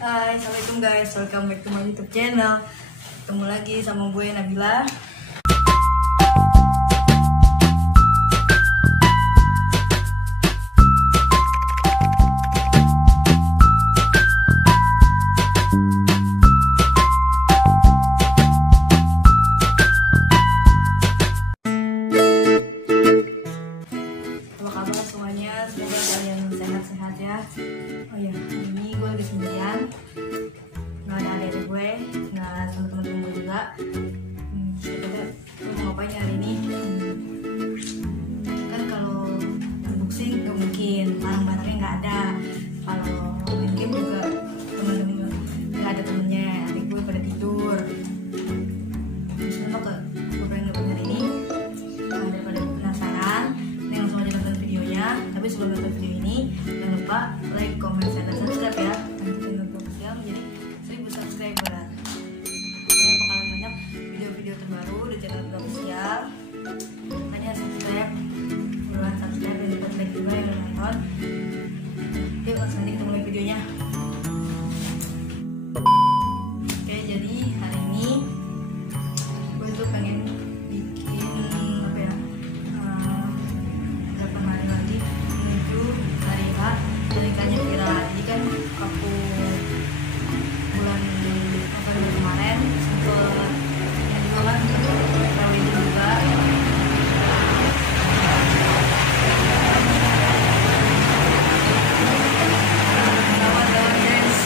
Hai, assalamualaikum guys, welcome back to my YouTube channel. Ketemu lagi sama gue Nabila. Apa kabar semuanya? Semoga kalian sehat-sehat ya. Oh ya, hari ini gue lagi sendirian. Nggak ada adik gue, nggak sama temen-temen gue juga. Sebenarnya gue mau ngapain hari ini? Kan kalau unboxing nggak mungkin, barang-barangnya nggak ada. Kalau main game juga temen-temen nggak ada temennya, adik gue pada tidur. Kenapa gue pengen ngapain hari ini? Daripada penasaran, nih langsung aja nonton videonya. Tapi sebelum nonton video ini, jangan lupa like, comment, share, dan subscribe ya. Nanti untuk siang menjadi 1000 subscriber. Saya bakalan banyak video-video terbaru di channel Vlog Official. Hanya subscribe, buruan subscribe dan juga like juga yang udah nonton. Yuk langsung aja kita mulai videonya. Oke, jadi hari ini gue tuh pengen bikin apa ya, berapa hari lagi menuju hari H pernikahannya Vira. Jadi kan aku bulan November kemarin sempet yang juga kan wedding juga. Lawan guys,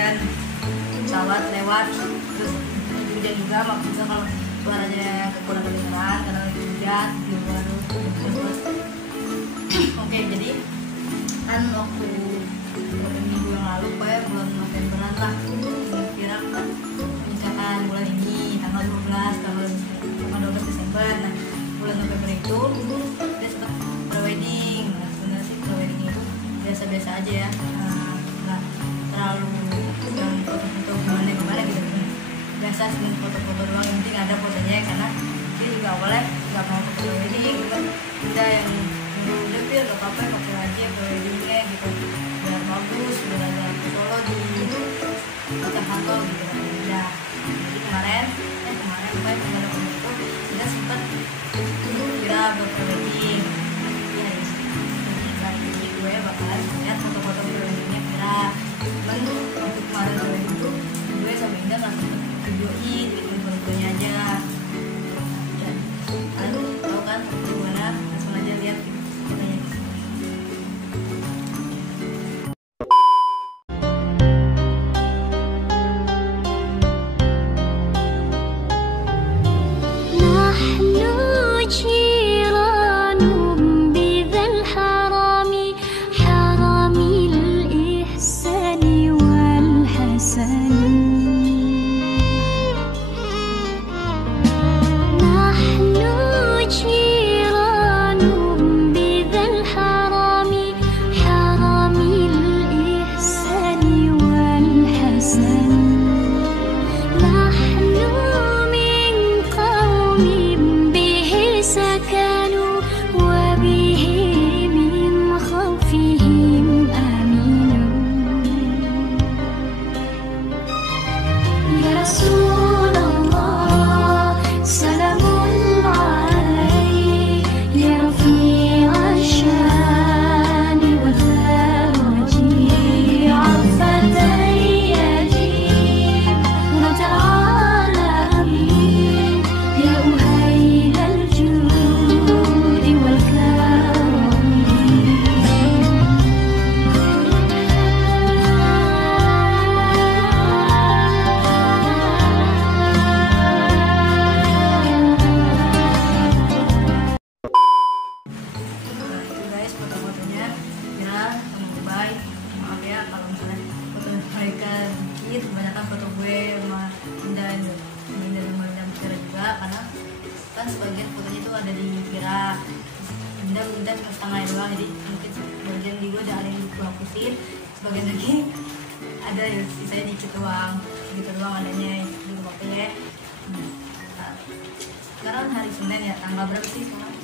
dan pesawat lewat, terus hujan juga, maksudnya kalau suaranya kurang kedengeran karena lagi hujan di luar. Oke, jadi kan waktu beberapa minggu yang lalu, kayak bulan Novemberan lah, kira pernikahan bulan ini tanggal 12 Desember. Nah, bulan November itu dia sempat prewedding. Nah, sebenarnya sih prewedding itu biasa-biasa aja ya, nggak terlalu yang foto-foto gimana gitu. Biasa sih foto-foto doang, yang penting ada fotonya, karena dia juga awalnya nggak mau foto wedding, udah yang udah Pir gak apa-apa pakai aja weddingnya gitu, biar bagus, biar ada solo di hotel kantor gitu kan. Udah, jadi kemarin tanggal 8 itu kita sempet kira wedding ya, jadi gue bakalan lihat foto-foto weddingnya Vira. Cuman waktu kemarin wedding tuh gue sama Indah nggak sempet videoin, bikin fotonya aja. Dan kalian tahu kan gimana, langsung aja lihat fotonya. Kebanyakan foto gue sama Indah sama Vira juga, karena kan sebagian fotonya itu ada di Vira, Indah cuma setengah doang, jadi mungkin sebagian di gue ada yang gue hapusin, sebagian lagi ada ya sisanya dikit doang, gitu doang adanya, itu apa ya. Sekarang hari Senin ya, tanggal berapa sih sekarang?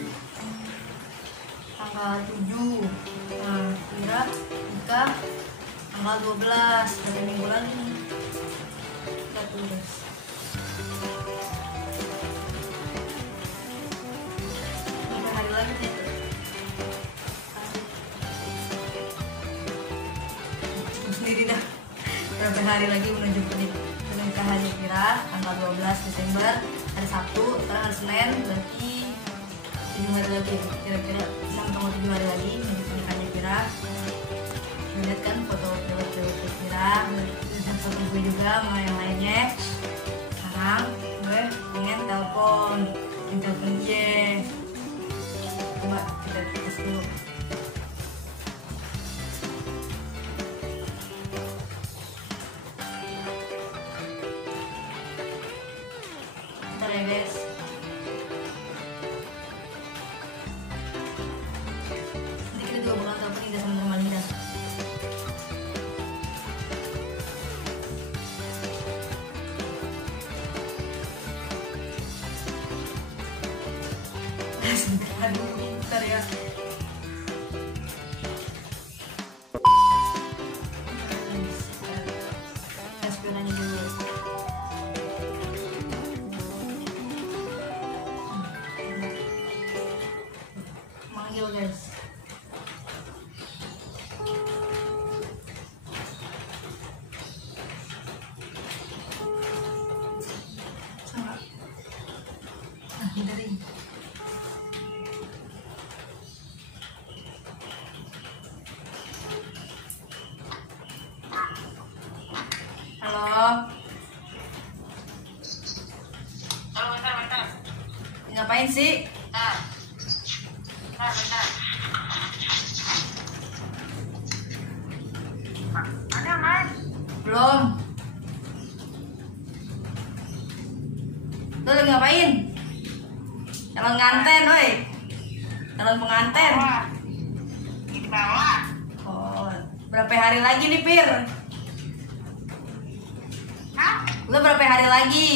Tanggal 7. Nah, Vira nikah tanggal 12, berapa minggu lagi nih. Kita tulis. Berapa hari lagi deh? Sendiri dah. Berapa hari lagi menuju pernikahannya Kira tanggal 12 Desember, hari Sabtu, sekarang hari Senin, berarti 7 hari lagi, kira-kira 6,7 hari lagi menuju pernikahannya Kira. Lihat kan foto cewek-cewek Kira, dan foto gue juga sama yang lainnya. Sekarang gue pengen telepon dia. Coba kita tes dulu. Bentar ya guys. Nanti kita juga bakal telepon Indah sama teman Indah. Aduh, bentar ya. Tes spionanya dulu. Manggil guys. Sama. Nah, hindarin. Halo. Halo, bentar. Ngapain sih? Bentar. Ada mas? Belum. Lo lagi ngapain? Calon nganten, woi. Calon penganten. Di bawah. Oh, berapa hari lagi nih, Pir? Hah? Lo berapa hari lagi?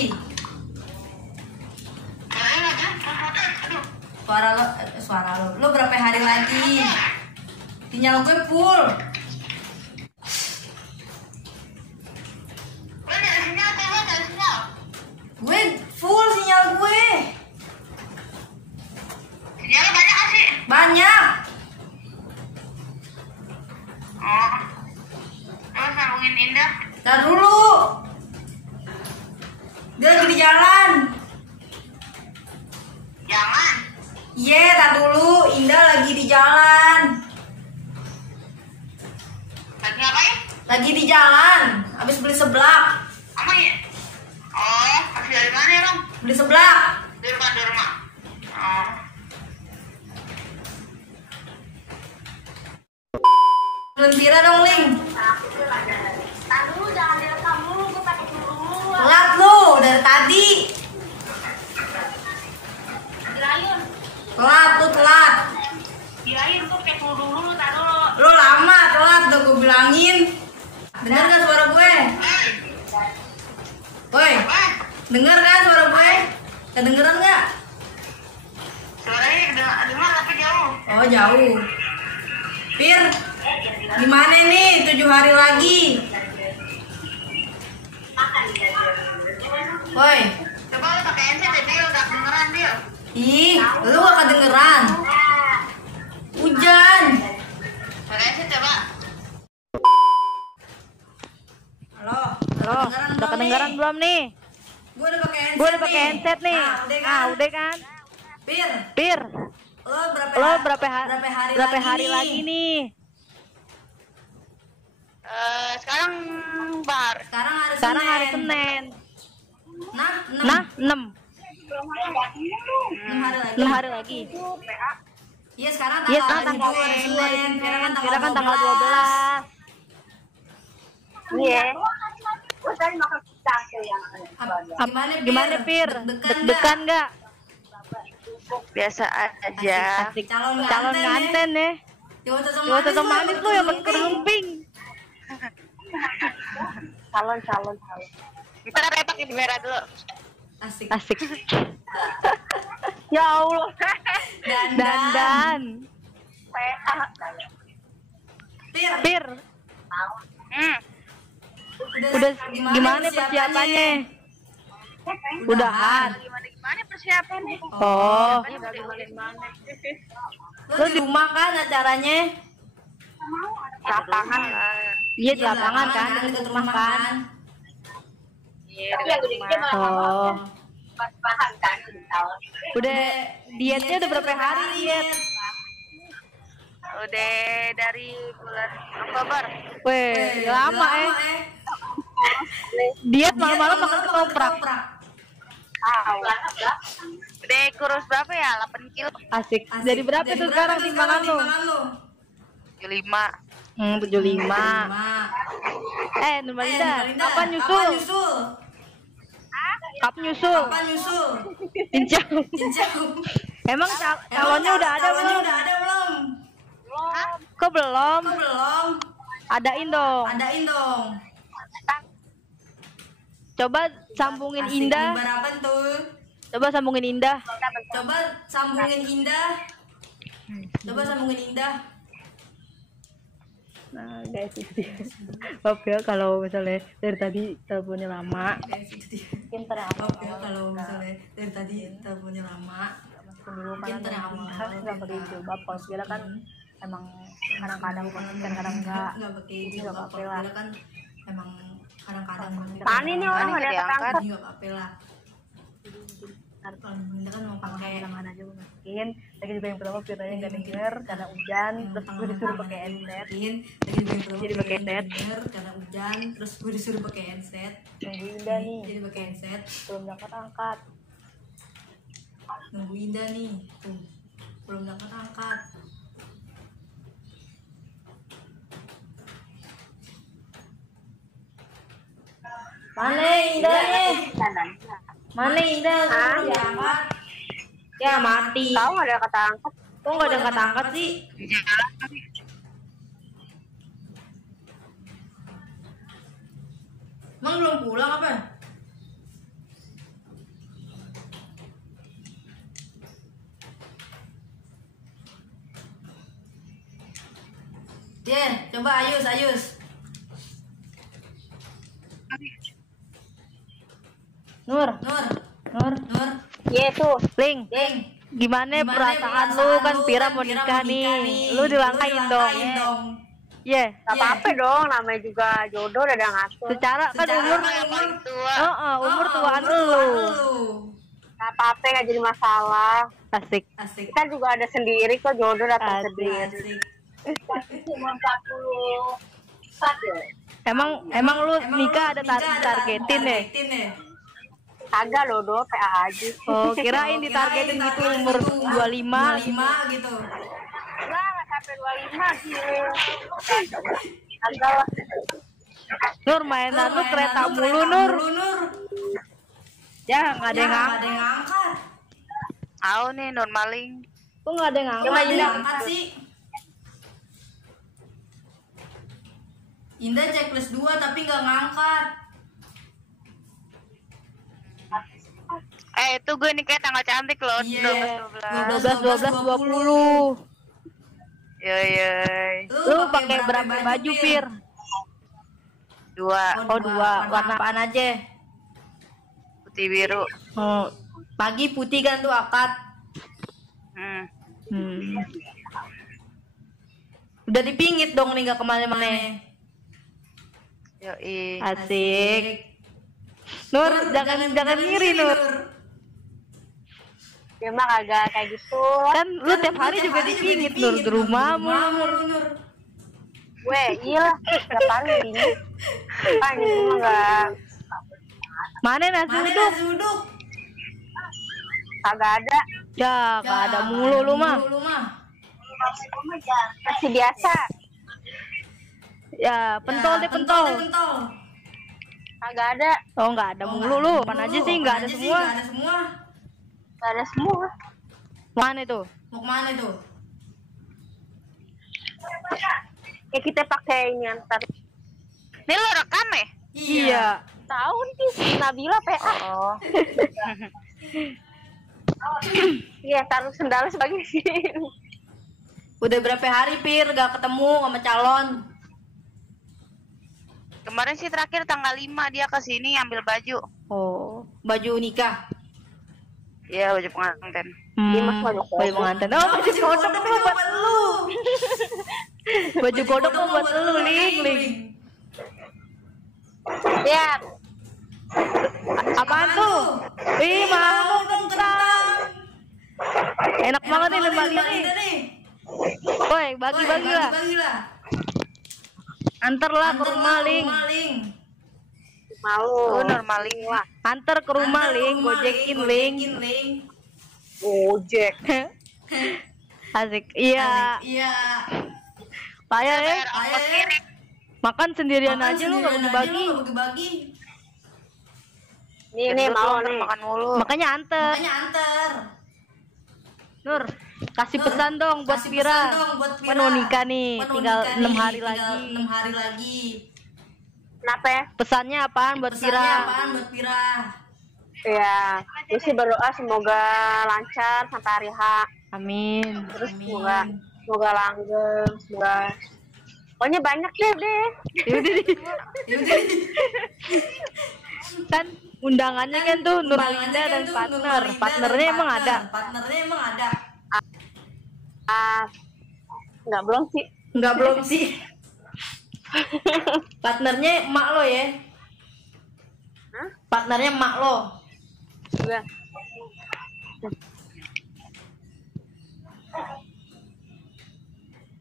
Aduh. Suara lo. Lo berapa hari lagi? Sinyal gue full. Gue ada sinyal. Gue full sinyal gue. Sinyalnya banyak gak sih? Banyak. Oh. Terus sambungin Indah. Ntar dulu. Dia lagi di jalan. Jangan. Iya, tar dulu. Indah lagi di jalan. Lagi ngapain? Lagi di jalan. Habis beli seblak. Apa ya? Oh, kasih dari mana ya, Rom? Beli seblak. Di rumah. Oh. Mentira dong, Ling. Tahan dulu, jangan direkam dulu, gue pakai dulu. Telat lu dari tadi. Dirayun. Telat tuh, telat. Dirayun tuh pakai dulu, tahan dulu. Lu lama telat, udah gue bilangin. Dengar gak suara gue? Woi, dengar kan suara gue? Kedengeran gak? Suaranya dengar tapi jauh. Oh, jauh. Pir, gimana nih 7 hari lagi? Woi, Coba lu pakai headset deh, Bil. Gak kedengeran, Bil. ih, lu gak kedengeran. Hujan. Pakai headset coba. Halo, Udah kedengeran belum nih? Gue udah pakai headset. Gue udah pakai headset nih. Nah, Udah kan? Pir, Pir, lo berapa hari lagi nih? Sekarang bar. Sekarang hari Sekarang Senin. hari Senin. Nah, 6 6 hari lagi. 6 hari lagi. Iya, sekarang Iya, tanggal sekarang 7 tanggal hari Senin. Kira kan tanggal 12. Iya. Gimana Pir? Deg-degan nggak? Biasa aja. Asik. Calon Calon nganten ya. Cowok Cowok manis lu yang berkerudung. Calon. Kita pakai di merah dulu. Asik. Asik. Ya Allah. Dandan. Dandan. Pir, Pir, Hmm. udah gimana persiapannya? Udahan. Gimana persiapannya? Oh, Gimana? Lu di rumah kan acaranya? Lapangan lah. iya di lapangan kan, dekat rumah kan. Iya, dekat rumah. Oh, Pas paham kan udah dietnya udah berapa hari diet? Udah dari bulan Oktober. Weh, lama Diet malam-malam makan ketoprak. Udah kurus berapa ya? 8 kilo. Asik. Jadi berapa tuh sekarang timbangan lu? 75. 75. Nurmalinda, kapan nyusul? Kapan nyusul? Cincau. Emang calonnya udah ada belum? Kok belum? Adain dong. Coba sambungin Indah. Coba sambungin Indah. Nah, guys itu dia. Maaf ya kalau misalnya dari tadi teleponnya lama. Pinter ya kalau misalnya dari tadi teleponnya lama. Dulu kan nggak pakai jilbab. Kalau segala kan emang kadang-kadang kadang enggak. Nggak pakai lah. Kan emang kadang-kadang. Tani nih orang ada ketangkep. Nggak apa-apa lah. Kalau Minda kan mau pakai tangan aja gue masukin. Lagi juga yang pertama Firanya nggak denger karena hujan. Terus gue disuruh pakai headset. jadi pakai headset karena hujan, terus gue disuruh pakai headset. Nunggu Indah nih. Jadi pakai headset. Belum dapat angkat. Nunggu Indah nih. Tuh. Belum dapat angkat. Mana Indah nih? Mana Indah? Diangkat. Ya mati. Tahu nggak ada kata angkat? Kok nggak ada kata angkat sih? Emang belum pulang apa? Coba Ayus. Nur. Iya tuh. Ling. Gimana perasaan lu kan Pira mau nikah nih. Lu dilangkain dong. Iya. Gak apa-apa dong, namanya juga jodoh udah ada ngatur. Secara kan umur Tua. umur tuaan lu. Gak apa-apa, gak jadi masalah. Asik. Kita juga ada sendiri kok, jodoh datang sendiri. Emang lu nikah ada targetin ya? Kagak loh, PA aja. Oh, kirain ditargetin gitu umur 25 gitu. Enggak sampai 25 gitu. Kagak lah. Nur mainan lu kereta mulu Nur. Ya nggak ada yang ngangkat. Tahu nih normaling. Kok nggak ada yang Coba ngangkat? diangkat sih. Indah checklist 2 tapi nggak ngangkat. Itu gue nih kayak tanggal cantik loh. Iya. 12, 20. Iya. Lu pakai berapa baju Pir? 2. Oh 2. Warna apaan aja? Putih biru. Oh, Pagi putih kan tuh akad. Udah dipingit dong nih, nggak kemana-mana. Yoi. asik. Nur, jangan ngiri Nur. Dia mah kagak kayak gitu. Kan lu tiap hari juga dipingit Nur di rumah mulu. Gue iya tiap hari ini. Kan di rumah enggak. Mana nasi uduk? Kagak ada. Ya, gak ada mulu lu mah. Masih biasa. Ya, pentol. Kagak ada. Oh, nggak ada mulu lu. Mana aja sih nggak ada semua. Gak ada semua. Mana itu? Mau kemana itu? Ya kita pakai ini ntar. Ini lo rekam ya? Iya. Tahu nih Nabila PA. Oh. Iya, taruh sendal sebagai sini. Udah berapa hari Pir gak ketemu sama calon? Kemarin sih terakhir tanggal 5 dia ke sini ambil baju. Oh. Baju nikah. Iya, baju pengantin. Iya, Mas, baju pengantin. Oh, baju kodok tuh buat lu. baju kodok tuh buat lu, Ling. Lihat. Apaan tuh? Ih, mau kentang. Enak banget nih lembaga nih. Woi, bagi-bagi lah. Antar lah ke rumah, Ling. Mau normaling lah. Antar ke rumah, Ling. Gojekin, Ling. Gojek. Asik. Iya. Payah ya. Makan sendirian aja lu nggak bagi-bagi. Nih mau nih makan mulu. Makanya antar. Nur, kasih pesan dong buat Vira. Kan mau nikah nih, tinggal 6 hari lagi. Kenapa? Pesannya apaan buat Vira? Ya, gue sih berdoa semoga lancar sampai hari H. Amin. Terus semoga langgeng, semoga pokoknya banyak deh. Yaudah deh. Kan undangannya kan tuh Nurmalinda dan partner. Partnernya emang ada. Enggak belum sih. Partnernya emak lo ya? Hah? Partnernya emak lo. Iya.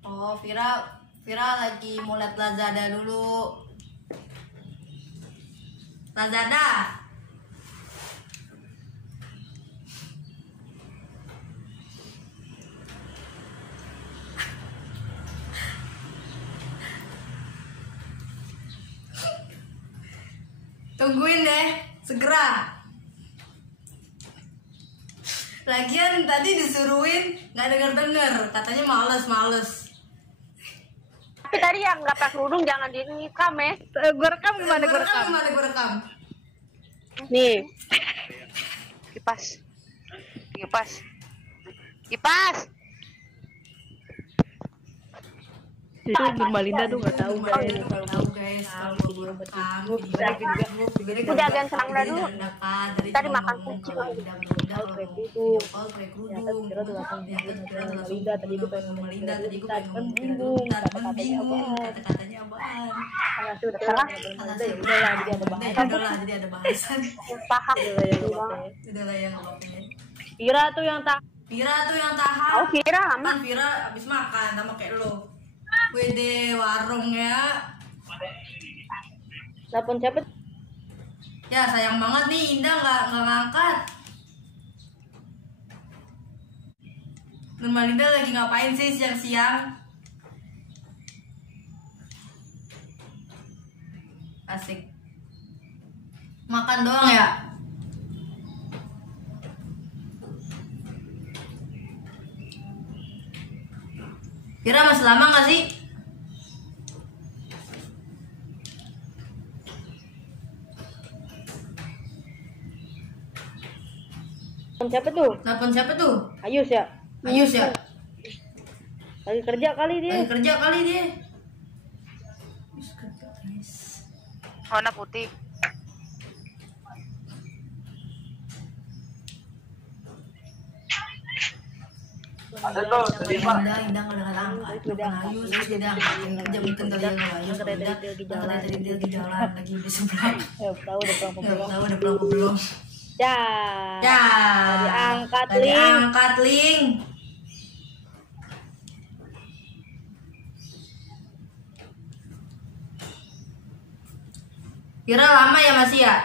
Oh, Vira lagi mau lihat Lazada dulu. Lazada. Tungguin deh, segera. Lagian tadi disuruhin nggak denger, katanya males. Tapi tadi yang nggak pakai kerudung jangan direkam ya. Gue rekam gimana gue rekam? Nih. Kipas. Itu Nurmalinda tuh nggak tahu guys. Kalau gue rekam Udah agak senang dah dulu. Tadi makan kucing. Tadi gue pengen Melinda, bingung kata-katanya apaan. Udah salah. Jadi ada bahasan. Paham. Udahlah yang apa-apa. Vira tuh yang tahan. Oh, Vira lama. Kan Vira abis makan sama kayak lo. Wede warung ya. Telepon siapa? Ya sayang banget nih Indah nggak ngangkat. Nurmalinda lagi ngapain sih siang-siang? Asik. Makan doang ya? Kira masih lama nggak sih? Telepon siapa tuh? Ayus ya? Lagi kerja kali dia. Warna putih. Indah nggak angkat. Ayus dia kerja mungkin tadi yang Ayus. Tadi dia lagi jalan lagi di sebelah. Tahu udah Udah belum? Ya. Diangkat Link. Kira lama ya masih ya?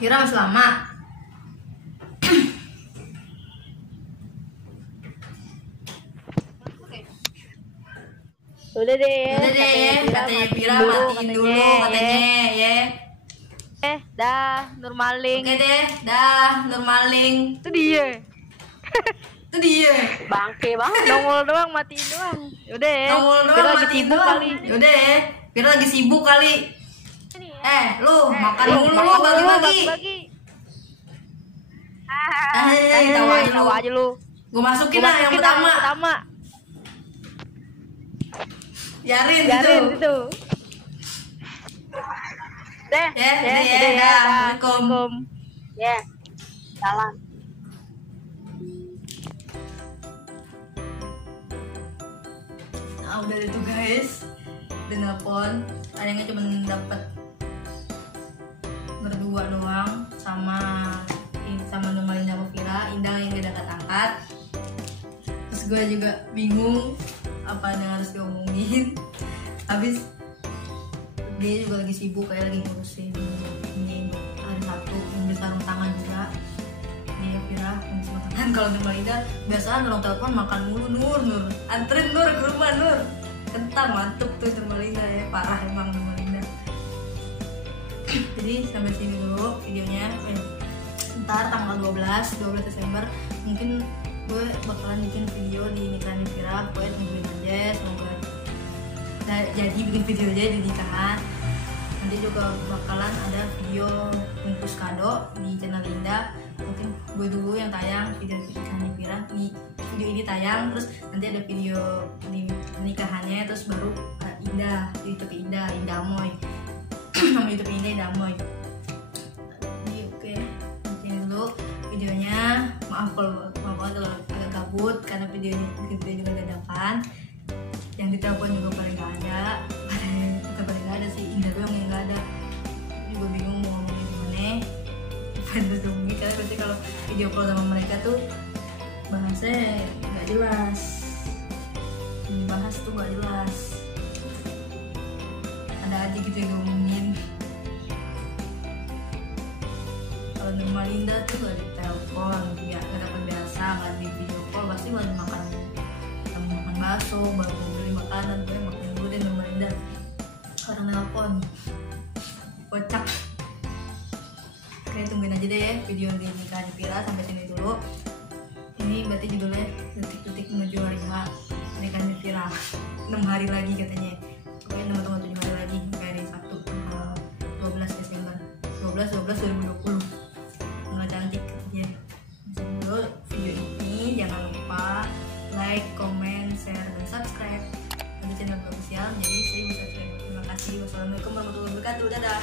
Kira masih lama. Udah deh, katanya Vira matiin dulu katanya ya. Dah Nurmaling. Oke deh, dah Nurmaling. Itu dia. Bangke banget. Nongol doang, matiin doang. Udah. Vira lagi sibuk kali. Udah, Vira lagi sibuk kali. Lu makan dulu bagi-bagi. Tahu aja lu. Gue masukin lah yang pertama. Biarin Biarin gitu. itu. Deh. Ya, Ya, ya, udah ya. Assalamualaikum. Ya. Salam. Nah, udah itu guys. Udah nelpon. Ayangnya cuma dapat berdua doang sama Nurmalinda sama Vira. Indah yang gak angkat. Terus gue juga bingung apa yang harus diomongin. Habis dia juga lagi sibuk kayak lagi ngurusin ini hari Sabtu ngambil sarung tangan juga. Dia Vira ngambil sarung tangan. Kalau Nurmalinda biasanya nolong telepon makan mulu. Nur anterin Nur ke rumah Nur. Kentang mantep tuh Nurmalinda ya, parah emang Nurmalinda. Jadi sampai sini dulu videonya. Ntar tanggal 12 Desember mungkin gue bakalan bikin video di nikahan Vira. Gue tungguin aja, semoga jadi bikin video aja di nikahan. Nanti juga bakalan ada video bungkus kado di channel Linda. Mungkin gue dulu yang tayang video nikahannya Vira. Video ini tayang, terus nanti ada video di nikahannya, terus baru Indah di YouTube Indah Moy. Nama YouTube Indah Moy. Jadi oke, ini dulu videonya. Maaf kalau agak gabut karena video juga dadakan. Yang ditelepon juga paling gak ada. Paling gak ada sih, Indah doang yang gak ada. Jadi gue bingung mau ngomongin gimana. Pada demi karena berarti kalau video call sama mereka tuh bahasanya gak jelas. Yang dibahas tuh gak jelas. Ada aja gitu yang ngomongin. Kalau Nurmalinda tuh gak ditelepon, ya gak dapat biasa, gak di video call, pasti baru makan bakso, baru beli makanan, gue makan dulu deh Nurmalinda. Orang nelpon, kocak. Oke, tungguin aja deh video di nikahan Vira. Sampai sini dulu. Ini berarti judulnya detik-detik menuju hari H nikahan Vira. 6 hari lagi katanya. Pokoknya teman-teman 7 hari lagi sampai hari Sabtu tanggal 12 Desember 2020. Tanggal cantik katanya. Sampai dulu video ini, jangan lupa like, comment, share, dan subscribe di channel official. Jadi 1000 subscriber. Terima kasih. Wassalamualaikum warahmatullahi wabarakatuh. Dadah.